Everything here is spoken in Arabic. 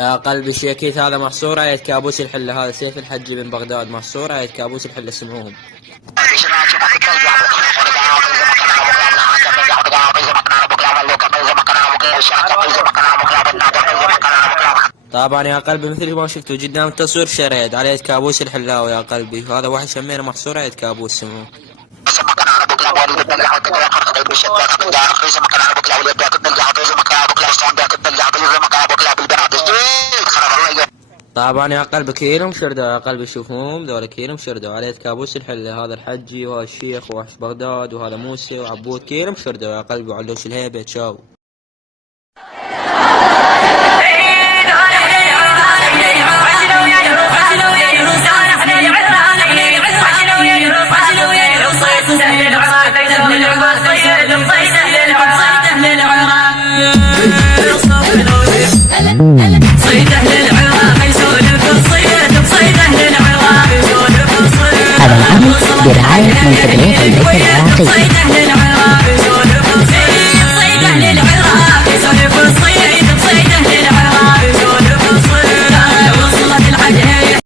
يا قلبي الشيكيت هذا محصور آية كابوس الحلة، هذا سيف الحج بن بغداد محصور آية كابوس الحلة سمعوهم. طبعا يا قلبي مثل ما شفتوا قدام التصوير شريد على يد كابوس الحلاوي يا قلبي، هذا واحد سمينا محصور على يد كابوس سموه. طبعا يا قلبي كيلهم شردوا يا قلبي، شوفهم ذولا كيلهم شردوا على يد كابوس الحلة، هذا الحجي وهذا الشيخ وواحد بغداد وهذا موسى وعبود كيلهم شردوا يا قلبي وعلوش الهيبة تشاو. صيد أهل العراق يسولف الصيد بصيد أهل العراق يسولف الصيد. هذا العرض برعاية منتديات البيت العراقي.